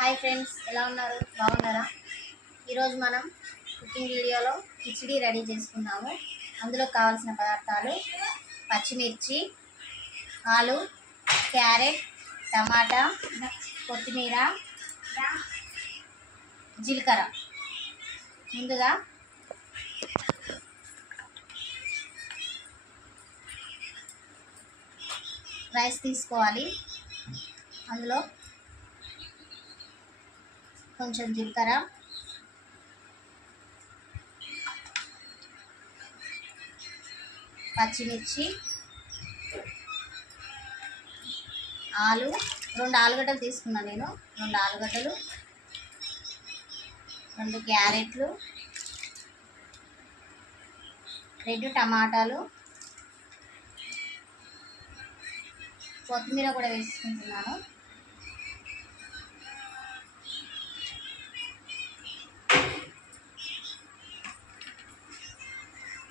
Hi friends, ఎలా ఉన్నారు? బాగున్నారా? ఈరోజు మనం కుకింగ్ వీడియోలో కిచిడి రెడీ చేసుకున్నాము. అందులో కావాల్సిన పదార్థాలు పచ్చిమిర్చి, ఆలు, క్యారెట్, టమాటా, కొత్తిమీర, జీలకర్ర. ముందుగా రైస్ తీసుకోవాలి. అందులో కొంచెం జీలకర్ర, పచ్చిమిర్చి, ఆలు, 2 ఆలుగడ్డలు తీసుకున్నాను నేను. 2 ఆలుగడ్డలు, 2 క్యారెట్లు, 2 టమాటాలు, కొత్తిమీర కూడా వేసుకుంటున్నాను.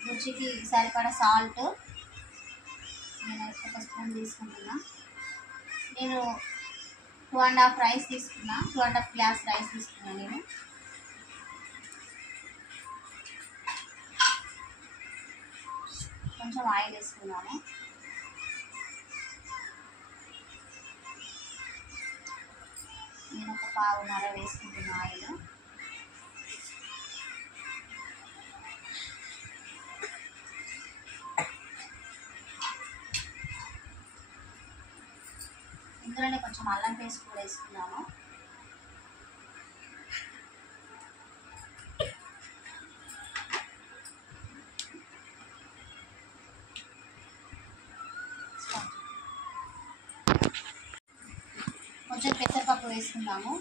రుచికి సరిపడా సాల్ట్ నేను 1 స్పూన్ తీసుకుంటున్నా. నేను 2.5 రైస్ తీసుకున్నా, 2.5 గ్లాస్ రైస్ తీసుకున్నా నేను. కొంచెం ఆయిల్ వేసుకున్నాను. నేను 1 పావున్నర వేసుకుంటున్నా ఆయిల్. ఇందులోనే కొంచెం అల్లం పేస్ట్ కూడా వేసుకున్నాను. కొంచెం పెసరపప్పు వేసుకున్నాము.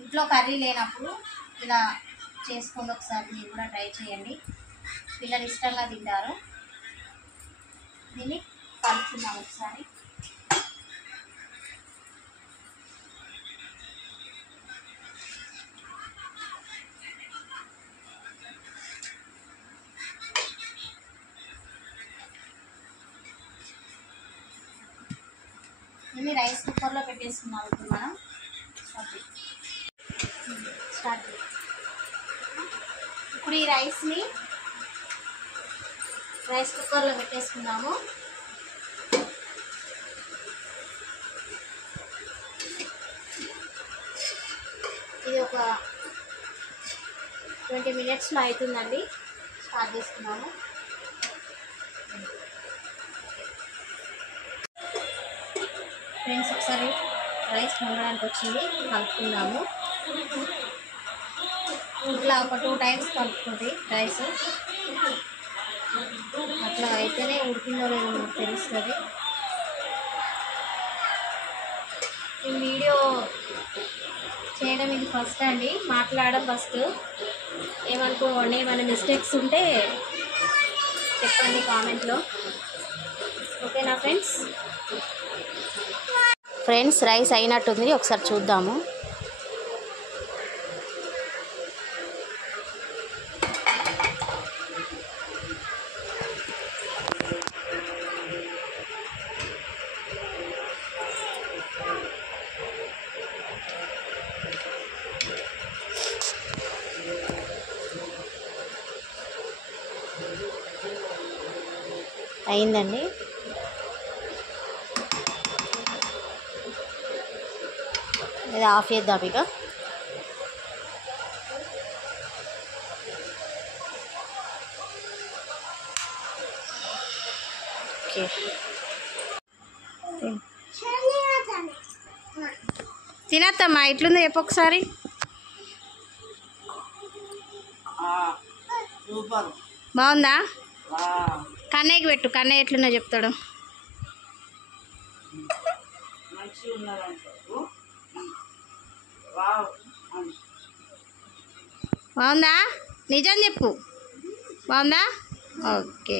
ఇంట్లో కర్రీ లేనప్పుడు ఇలా చేసుకోండి, ఒకసారి మీరు కూడా ట్రై చేయండి. పిల్లలు ఇష్టంగా తింటారు. దీన్ని కలుపుకుందాం ఒకసారి. దీన్ని రైస్ కుక్కర్లో పెట్టేసుకున్నాం. ఇప్పుడు మనం స్టార్ట్. ఇప్పుడు ఈ రైస్ని రైస్ కుక్కర్లో పెట్టేసుకున్నాము. ఇది ఒక 20 మినిట్స్లో అవుతుందండి. స్టార్ట్ చేసుకున్నాము. ఫ్రెండ్స్, ఒకసారి రైస్ పొంగడానికి వచ్చింది, కలుపుకుందాము. ఇట్లా ఒక 2 టైమ్స్ కలుపుకుంది రైస్. అట్లా అయితేనే ఉడికిందో లేదో మనకు తెలుస్తుంది. ఈ వీడియో చేయడం ఇది ఫస్ట్ అండి, మాట్లాడడం ఫస్ట్. ఏమనుకోండి, ఏమైనా మిస్టేక్స్ ఉంటే చెప్పండి కామెంట్లో. ఓకేనా ఫ్రెండ్స్? రైస్ అయినట్టుంది, ఒకసారి చూద్దాము. అయిందండి. ఇది ఆఫ్ చేద్దాం ఇక. ఓకే, తినత్తమ్మా. ఇట్లుందో చెప్పు ఒకసారి. బాగుందా? కన్నయ్యకి పెట్టు, కన్నయ్య ఎట్లున్నా చెప్తాడు. బాగుందా? నిజం చెప్పు, బాగుందా? ఓకే.